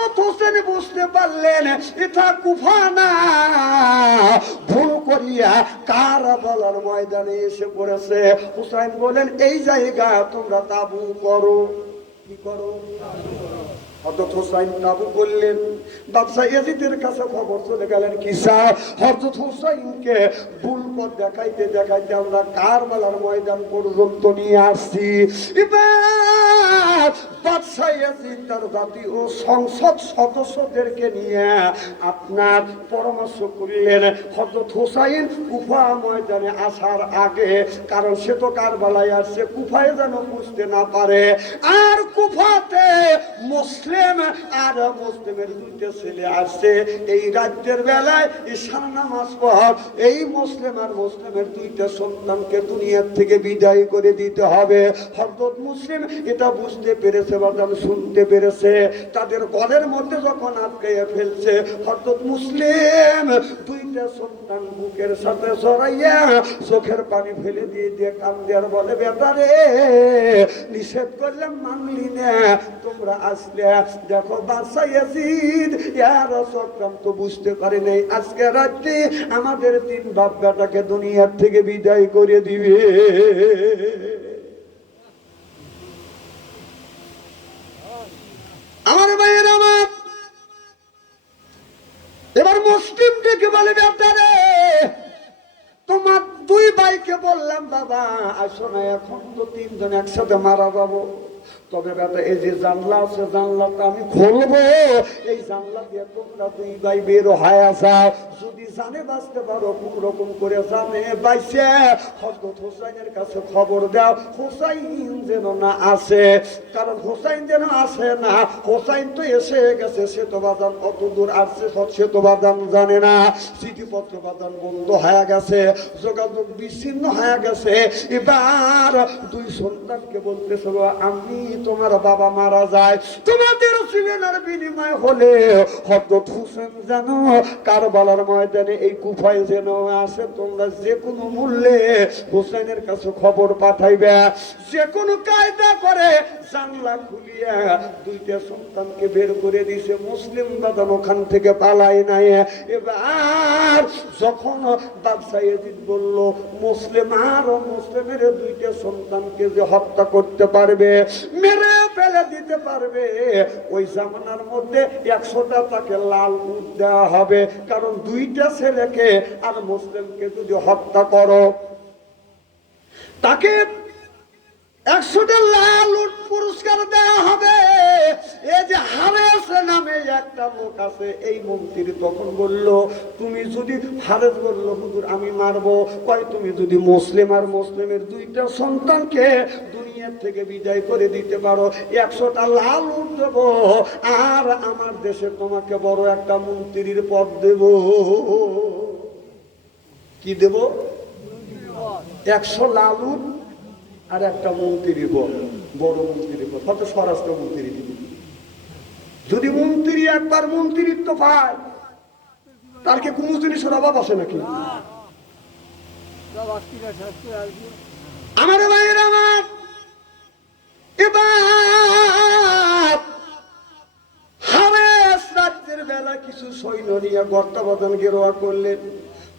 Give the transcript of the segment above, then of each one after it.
হযরত হোসেন বুঝতে পারলেন এটা কুফা না, ভুল করিয়া কারবালার ময়দানে এসে পড়েছে। হুসাইন বলেন এই জায়গা তোমরা তাবু করো। কি করো? হযরত হুসাইন তাবু করলেন। বাদশা ইয়াজিদের কাছে খবর চলে গেলেন, কি স্যার হযরত হুসাইনকে ভুল পথ দেখাইতে দেখাইতে আমরা কারবালার ময়দান পর্যন্ত নিয়ে আসছি। এবার বাদশা ইয়াজিদ তার জাতীয় সংসদ সদস্যদেরকে নিয়ে আপনার পরামর্শ করলেন হযরত হুসাইন কুফা ময়দানে আসার আগে, কারণ সে তো কারবালায় আসছে, কুফায় যেন বুঝতে না পারে। আর কুফাতে মুসলিম আর মুসলিমের দুইটা ছেলে আসছে। এই রাতের বেলায় ঈশান নামাজ পর এই মুসলিম আর মুসলিমের দুইটা সন্তানকে দুনিয়ার থেকে বিদায় করে দিতে হবে। হযরত মুসলিম এটা বুঝতে পেরেছে বা শুনতে পেরেছে। তাদের গলের মধ্যে যখন আটকাইয়া ফেলছে, হযরত মুসলিম দুইটা সন্তান বুকের সাথে জড়াইয়া চোখের পানি ফেলে দিয়ে দিয়ে কান্দে আর বলে, বেটারে নিষেধ করলাম মানলি না, তোমরা আসলে দেখো বাদশা ইয়াজিদ এর চক্রান্ত বুঝতে পারে নাই, আজকে রাত্রে আমাদের তিন বাপ বেটাকে দুনিয়ার থেকে বিদায় করে দিবে। আমার ভাইয়ের আমার এবার মুসলিম থেকে বলে, বেটারে তোমার দুই ভাইকে বললাম বাবা আসো না, এখন তো তিনজন একসাথে মারা যাবো, তবে বেটা এই যে জানলা আছে জানলাটা আমি খুলবো, এই জানলা দিয়ে তোমরা দুই ভাই বের হয়ে যাও, যদি জানে বাঁচতে পারো কোন রকম করে জানে বাইসে হযরত হুসাইনের কাছে খবর দাও, হুসাইন যেন না আসে, কারণ হুসাইন যেন আসে না, হুসাইন তো এসে গেছে, সে তো বাদান কত দূর আসছে সে তো বাদান জানে না, চিঠিপত্র বাদান বন্ধ হয়ে গেছে, যোগাযোগ বিচ্ছিন্ন হয়ে গেছে। এবার দুই সন্তানকে বলতেছিল, আমি তোমার বাবা মারা যায়, তোমাদের জীবনের বিনিময় হলে হযরত হুসেন যেন কারবালার ময়দানে এই কুফায় যেন আসে, তোমরা যে কোনো মূল্যে হুসেনের কাছে খবর পাঠাইবে, যে কোনো কায়দা করে জানলা খুলিয়া দুইটা সন্তানকে বের করে দিছে। মুসলিম বাদন ওখান থেকে পালাই নাই। এবার যখন বাদশা ইয়াজিদ বলল মুসলিম আর মুসলিমের দুইটা সন্তানকে যে হত্যা করতে পারবে, মেরে ফেলে দিতে পারবে, ওই জামানার মধ্যে 100টা তাকে লাল উট দেওয়া হবে, কারণ দুইটা ছেলেকে আর মুসলিমকে যদি হত্যা করো তাকে 100টা লাল উট পুরস্কার দেওয়া হবে। এই যে হারেস নামে একটা লোক আছে, এই মন্ত্রী তখন বলল, তুমি যদি হারেস বলল হুজুর আমি মারবো, কয় তুমি যদি মুসলিম আর মুসলিমের দুইটা সন্তানকে দুনিয়ার থেকে বিদায় করে দিতে পারো, 100টা লাল উট দেব, আর আমার দেশে তোমাকে বড় একটা মন্ত্রীর পদ দেব। কি দেব? 100 লাল উট আর একটা মন্ত্রী পদ, বড় মন্ত্রী পদ, হয়তো স্বরাষ্ট্র মন্ত্রী। যদি মন্ত্রী একবার মন্ত্রিত্ব পায় তার কি কোনো জিনিসের অভাব আছে নাকি? আমার ভাইয়ের আমার এবার হারেস রাজ্যের বেলা কিছু সৈন্য নিয়ে গর্তাবাদন গেরোয়া করলেন,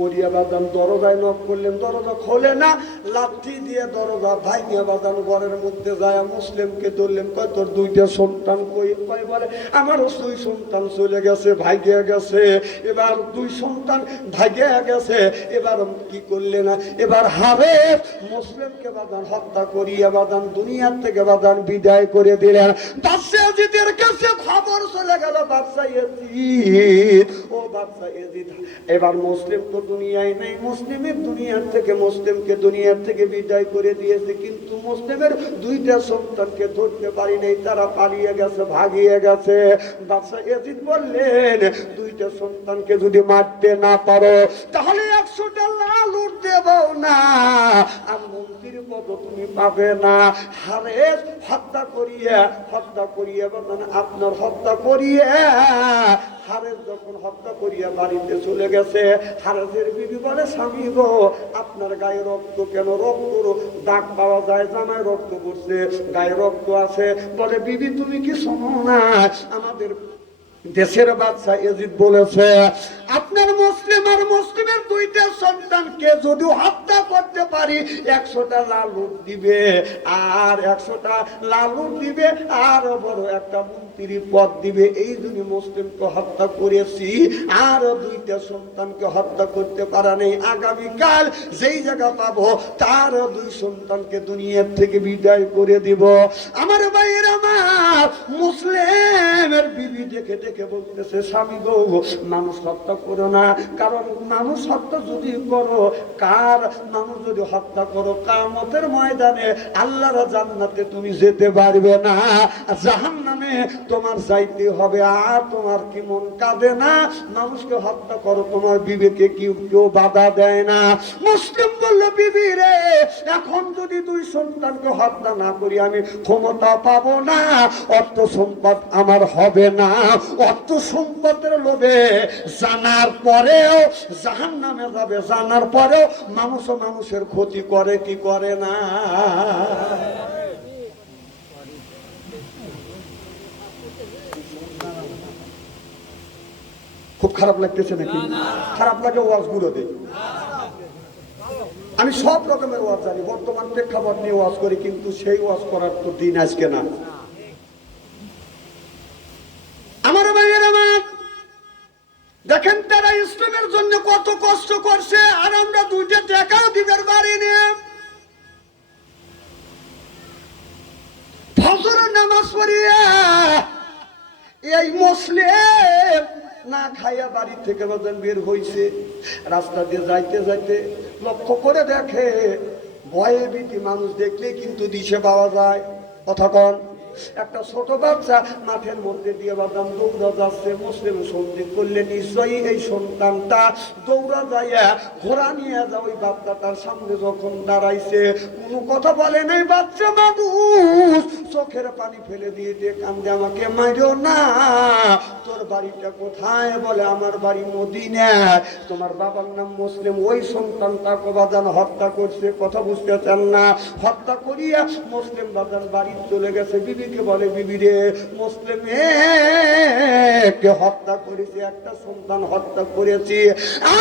করিয়া বাদান দরজায় নক করলেন, দরজা খোলে না, লাঠি দিয়ে দরজা ভাঙিয়া বাদান ঘরের মধ্যে যায় মুসলিমকে ধরলেন, কয় তোর দুইটা সন্তান কই? কয় বলে আমারও 2 সন্তান চলে গেছে, ভাগিয়া গেছে। এবার 2 সন্তান ভাগিয়া গেছে, এবার কি করলেন? এবার হারেস মুসলিমকে বাদান হত্যা করিয়া বাদান দুনিয়ার থেকে বাদান বিদায় করে দিলেন। বাদশা ইয়াজিদের কাছে খবর চলে গেল, বাদশা ইয়াজিদ, ও বাদশা ইয়াজিদ, এবার মুসলিম তো দুনিয়ায় নাই, মুসলিমের দুনিয়ার থেকে মুসলিমকে দুনিয়ার থেকে বিদায় করে দিয়েছে, কিন্তু মুসলিমের দুইটা সন্তানকে ধরতে পারি নাই, তারা পালিয়ে গেছে, ভাগিয়ে গেছে। বাদশা ইয়াজিদ বললেন, দুইটা সন্তানকে যদি মারতে না পারো তাহলে 100টা লাল উট দেব না, আর মন্ত্রীর পদ তুমি পাবে না। হারেস হত্যা করিয়া আপনার হত্যা করিয়া হারেস যখন হত্যা করিয়া বাড়িতে চলে গেছে, হারেসের বিবি বলে, স্বামী গো আপনার গায়ে রক্ত কেন? রক্ত দাগ পাওয়া যায়, জামায় রক্ত পড়ছে, গায়ে রক্ত আছে। বলে বিবি তুমি কি শোনো না, আমাদের দেশের বাদশা ইয়াজিদ বলেছে, আপনার মুসলিম আর মুসলিমের দুইটা সন্তানকে যদি হত্যা করতে পারি 100টা লালুট দিবে, আর 100টা লালুট দিবে, আর বড় একটা মন্ত্রী পদ দিবে। এই জন্য মুসলিমকে হত্যা করেছি, আর দুইটা সন্তানকে হত্যা করতে পারা নেই। আগামীকাল যেই জায়গা পাবো তার দুই সন্তানকে দুনিয়ার থেকে বিদায় করে দিব। আমার ভাইয়ের আমার, মুসলিমের বিবি দেখে দেখে বলতেছে, স্বামী গো, মানুষ হত্যা করো না, কারণ মানুষ হত্যা যদি করো, মানুষ যদি হত্যা করো, কিয়ামতের ময়দানে আল্লাহর জান্নাতে তুমি যেতে পারবে না, জাহান্নামে তোমার যাইতে হবে। আর তোমার কি মন কাঁদে না? মানুষকে হত্যা করো, তোমার বিবেকে কেউ বাধা দেয় না। মুসলিম বলল, বিবি রে, এখন যদি দুই সন্তানকে হত্যা না করি আমি ক্ষমতা পাবো না, অর্থ সম্পদ আমার হবে না। অর্থ সম্পদের লোভে জানার পরেও জাহান্নামে যাবে, জানার পরেও মানুষের ক্ষতি করে কি করে না? খুব খারাপ লাগতেছে নাকি? খারাপ লাগে ওয়াজ গুলো দেয়। আমি সব রকমের ওয়াজ জানি, বর্তমান প্রেক্ষাপট নিয়ে ওয়াজ করি, কিন্তু সেই ওয়াজ করার তো দিন আজকে না। আমার ভাইয়ের আমার, দেখেন তারা ইসলামের জন্য কত কষ্ট করছে, আর আমরা দুইটা টাকাও দিবার বাড়ি নিয়ে ফজরের নামাজ পড়িয়া এই মুসলিম না খাইয়া বাড়ি থেকে বের হইছে। রাস্তা দিয়ে যাইতে যাইতে লক্ষ্য করে দেখে, ভয়ে ভীতি মানুষ দেখলে কিন্তু দিশে পাওয়া যায়। কথা কন, একটা ছোট বাচ্চা মাঠের মধ্যে দিয়ে বাদাম দৌড়া যাচ্ছে। মুসলিম সন্দেহ করলে নিশ্চয়ই এই সন্তানটা দৌড়া যাইয়া ঘোড়া নিয়ে যা ওই বাচ্চাটার সামনে যখন দাঁড়াইছে, কোনো কথা বলে নাই। বাচ্চা মানুষ চোখের পানি ফেলে দিয়ে কান্দে, আমাকে মাইরো না, তোর বাড়িটা কোথায়? বলে আমার বাড়ি মদিনায়। তোমার বাবার নাম মুসলিম। ওই সন্তানটাকে বাজান হত্যা করছে। কথা বুঝতে চান না? হত্যা করিয়া মুসলিম বাজান বাড়ি চলে গেছে। বিবিকে বলে, বিবি রে, মুসলিমকে হত্যা করেছি, একটা সন্তান হত্যা করেছি,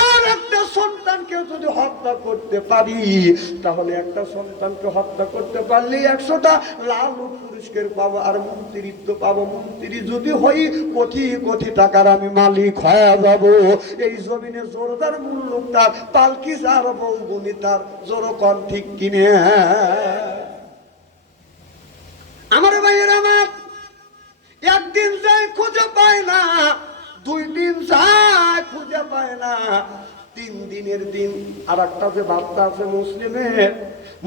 আর একটা সন্তানকে যদি হত্যা করতে পারি, তাহলে একটা সন্তানকে হত্যা করতে পারলে 100টা লালুট পুরস্কার পাবো, আর মন্ত্রিত্ব পাবো। মন্ত্রী যদি হই, কোটি কোটি টাকার আমি মালিক হয়ে যাব। এই জমিনে জোরদার মূল্য তার, পালকি যার বউগুনি তার, জোর কন ঠিক কিনে? আমার ভাইয়ের আমার, একদিন যায় খুঁজে পায় না, 2 দিন যায় খুঁজে পায় না, 3 দিনের দিন। আর একটা যে বাচ্চা আছে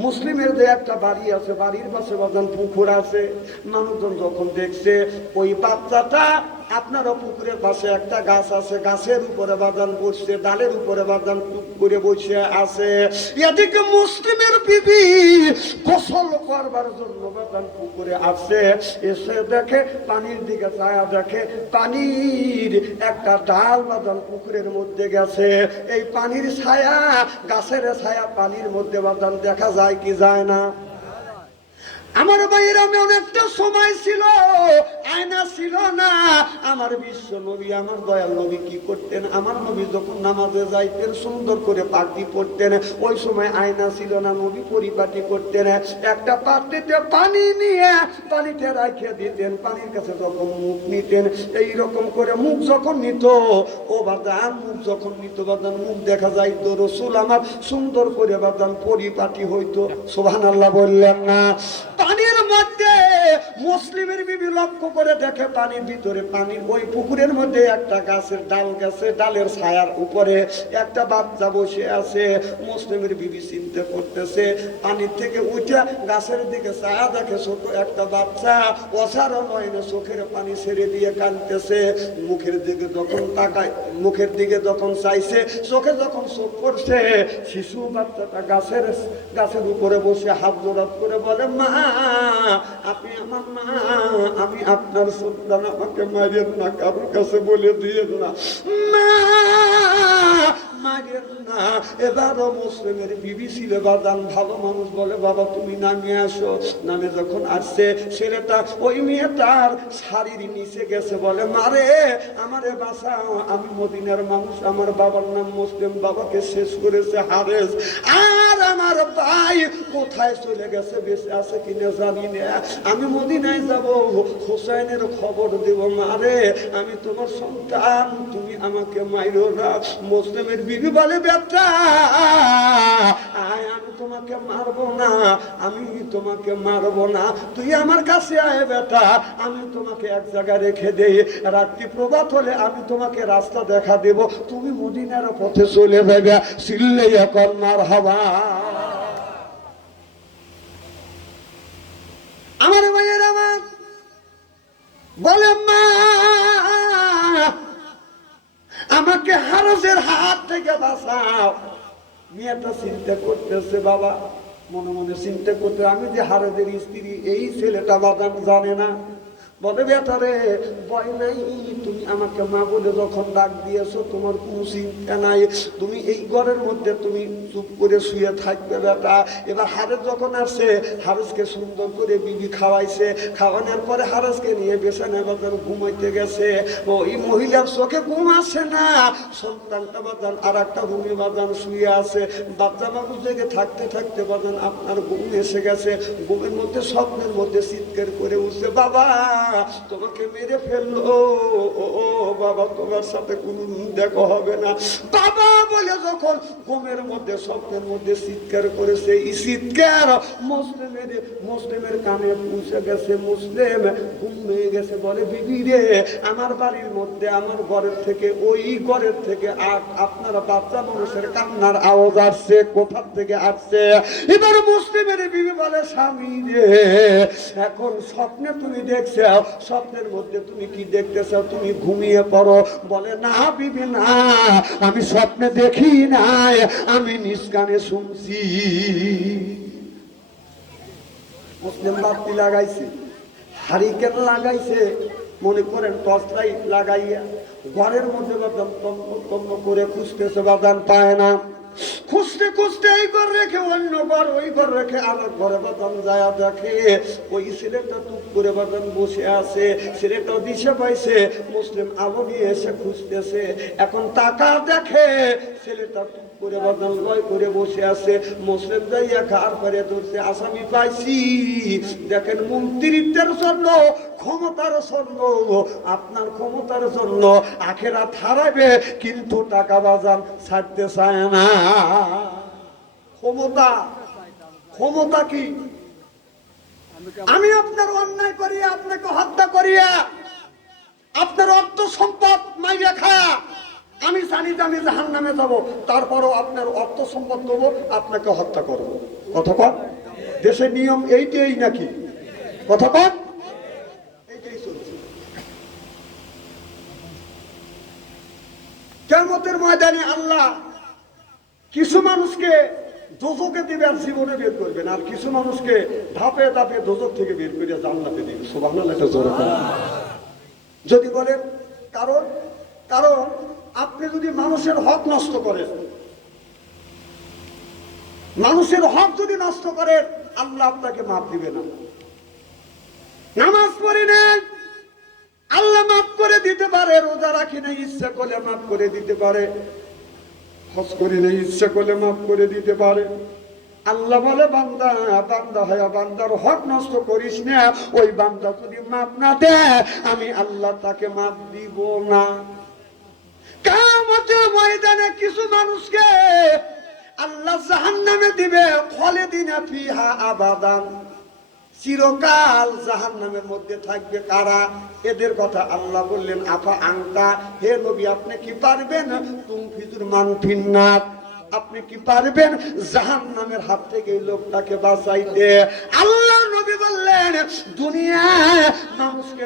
মুসলিমের যে একটা বাড়ি আছে, বাড়ির পাশে বাজান পুকুর আছে। মানুষজন যখন দেখছে ওই বাচ্চাটা, আপনারও পুকুরের পাশে একটা গাছ আছে, গাছের উপরে বাজান বসছে, ডালের উপরে বাজান করে বসে আছে। এদিকে মুসলিমের বিবি গোসল করবার জন্য বাজান পুকুরে আসছে। এসে দেখে, পানির দিকে ছায়া দেখে, পানির একটা ডাল বাজান পুকুরের মধ্যে গেছে। এই পানির ছায়া, গাছের ছায়া পানির মধ্যে বাজান দেখা যায় কি যায় না? আমার ভাইয়ের অনেকটা সময় ছিল, আয়না ছিল না। আমার বিশ্ব নবী, আমার দয়াল নবী কি করতেন? আমার নবী যখন নামাজে যাইতেন, সুন্দর করে পাগড়ি পরতেন। ওই সময় আয়না ছিল না, নবী পরিপাটি করতেন। একটা পাত্রেতে পানি নিয়ে পানিতে রাখিয়ে দিতেন। পানির কাছে যখন মুখ নিতেন, এইরকম করে মুখ যখন নিত, ও বাদান মুখ যখন নিত, বাদান মুখ দেখা যাইত। রসুল আমার সুন্দর করে বাদান পরিপাটি হইতো। সুবহানাল্লাহ বললেন না? পানির মধ্যে মুসলিমের বিবি লক্ষ্য করে দেখে, পানির ভিতরে, পানির ওই পুকুরের মধ্যে একটা গাছের ডাল গেছে, ডালের ছায়ার উপরে একটা বাচ্চা বসে আছে। মুসলিমের বিবি চিন্তা করতেছে, পানির থেকে উঠে গাছের দিকে ছায়া দেখে, ছোট একটা বাচ্চা অসারো নয়নে চোখের পানি ছেড়ে দিয়ে কাঁদতেছে। মুখের দিকে যখন তাকায়, মুখের দিকে যখন চাইছে, চোখে যখন চোখ পড়ছে, শিশু বাচ্চাটা গাছের উপরে বসে হাত জোড়াত করে বলে, মা, আপনি আমার মা, আমি আপনার সন্তান, আমাকে মারিয়েন না, কারোর কাছে বলে দিয়েন না। মা মারেন না। এবারও মুসলিমের বিবি ছিল বাদান, ভালো মানুষ বলে বাবা তুমি নামে আসো। নামে যখন আসছে ছেলেটা ওই মেয়েটার শাড়ির নিচে গেছে, বলে মারে আমারে বাঁচাও, আমি মদিনার মানুষ, আমার বাবার নাম মুসলিম, বাবাকে শেষ করেছে হারেস, আর আমার ভাই কোথায় চলে গেছে, বেঁচে আছে কিনা জানি না, আমি মদিনায় যাব, হোসেনের খবর দেব, মারে আমি তোমার সন্তান, তুমি আমাকে মাইরো না। মুসলিমের বিবি বলে বেটা আমি তোমাকে মারবো না, আমি তোমাকে মারবো না, তুই আমার কাছে আয় বেটা, আমি তোমাকে এক জায়গায় রেখে দেই, রাত্রি প্রভাত হলে আমি তোমাকে রাস্তা দেখা দেব, তুমি মদিনার পথে চলে যাবে। সিল্লাইয়া কন্যার হাওয়া। আমার ভাইয়ের আমার বলে মা আমাকে হারসের হাত থেকে বাঁচাও। মেয়েটা চিন্তা করতেছে, বাবা মনে মনে চিন্তা করতে, আমি যে হারসের স্ত্রী, এই ছেলেটা বাদাম জানে না। বলে বেটারে ভয় নাই, তুমি আমাকে মা বলে যখন ডাক দিয়েছো তোমার কোনো চিন্তা নাই, তুমি এই ঘরের মধ্যে তুমি চুপ করে শুয়ে থাকবে বেটা। এবার হারেস যখন আসছে, হারেসকে সুন্দর করে বিবি খাওয়াইছে, খাওয়ানোর পরে হারেসকে নিয়ে বেছানায় বাজার ঘুমাইতে গেছে। ওই মহিলার চোখে ঘুম আসে না, সন্তানটা বাজান আর একটা রুমে বাজান শুয়ে আছে। বাচ্চা বাবু জেগে থাকতে থাকতে বাজান আপনার ঘুম এসে গেছে। ঘুমের মধ্যে স্বপ্নের মধ্যে চিৎকার করে উঠছে, বাবা তোমাকে মেরে ফেললো, ও বাবা তোমার সাথে কোনো দেখা হবে না। বাবা বলে যখন ঘুমের মধ্যে স্বপ্নের মধ্যে চিৎকার করেছে, এই চিৎকার মুসলিমের কানে পৌঁছে গেছে। মুসলিম ঘুম হয়ে গেছে, বলে বিবি রে আমার বাড়ির মধ্যে আমার ঘরের থেকে ওই ঘরের থেকে আপনার বাচ্চা মানুষের কান্নার আওয়াজ আসছে, কোথার থেকে আসছে? এবার মুসলিমের বিবি বলে স্বামী রে এখন স্বপ্নে তুমি দেখছো, স্বপ্নের মধ্যে তুমি কি দেখতেছ, তুমি ঘুমিয়ে পড়ো। বলে না বিবি না, আমি স্বপ্নে দেখি নাই, আমি নিজ কানে শুনছি। মুসলিম বাতি লাগাইছে, হারিকেন লাগাইছে, মনে করেন টর্চ লাইট লাগাইয়া ঘরের মধ্যে বাদাম তন্ন করে খুঁজতেছে, বাদাম পায় না। খুঁজতে খুঁজতে এই ঘর রেখে অন্য ঘর, ওই ঘর রেখে আরেক ঘরে বাদাম যায় দেখে ওই ছেলেটা টুক করে বাদাম বসে আছে। ছেলেটাও দিশে পাইছে, মুসলিম আলো নিয়ে এসে খুঁজতেছে। এখন টাকা দেখে ছেলেটা টুক করে বাদাম লয় করে বসে আছে। মুসলিম যাইয়া ঘাড় করে ধরছে, আসামি পাইছি। দেখেন মন্ত্রিত্বের জন্য, ক্ষমতার জন্য, আপনার ক্ষমতার জন্য আখেরাত হারাবে, কিন্তু টাকা বাজান ছাড়তে চায় না। ক্ষমতা, ক্ষমতা কি? আমি আপনার অন্যায় করিয়া, আপনাকে হত্যা করিয়া, আপনার অর্থ সম্পদ মাইয়া খায়া আমি জানি যে আমি জাহান্নামে যাব, তারপরও আপনার অর্থ সম্পদ নেব, আপনাকে হত্যা করব। কথা কন, দেশের নিয়ম এইটাই নাকি? কথা কন, এইটাই চলছে। কিয়ামতের ময়দানে আল্লাহ কিছু মানুষকে দোজখে দিবে আর জীবনে বের করবেন, আর কিছু মানুষকে ধাপে ধাপে দোজখ থেকে বের করে জান্নাতে দিবে। সুবহানাল্লাহ, এটা জোরে বলেন। যদি বলেন কারণ, কারণ আপনি যদি মানুষের হক নষ্ট করেন, মানুষের হক যদি নষ্ট করেন, আল্লাহ আপনাকে মাফ দিবে না। নামাজ পড়ি নেন, আল্লাহ মাফ করে দিতে পারে। রোজা রাখি না, ইচ্ছা করলে মাফ করে দিতে পারে। হজ করি না, ইচ্ছা করলে মাফ করে দিতে পারে। আল্লাহ বলে বান্দা, বান্দা হয় বান্দার হক নষ্ট করিস না। ওই বান্দা যদি মাফ না দেয়, আমি আল্লাহ তাকে মাফ দিব না। কিয়ামতের ময়দানে কিছু মানুষকে আল্লাহ জাহান্নামে দিবে, খালিদিনা ফিহা আবাদান, চিরকাল জাহান্নামের মধ্যে থাকবে। কারা? এদের কথা আল্লাহ বললেন আফা আংতা, হে নবী আপনি কি পারবেন তুমফিজুর মান ফিন্নার, আপনি কি পারবেন জাহান্নামের হাত থেকে এই লোকটাকে বাঁচাইতে? আল্লাহ নবী বললেন দুনিয়ায় মানুষকে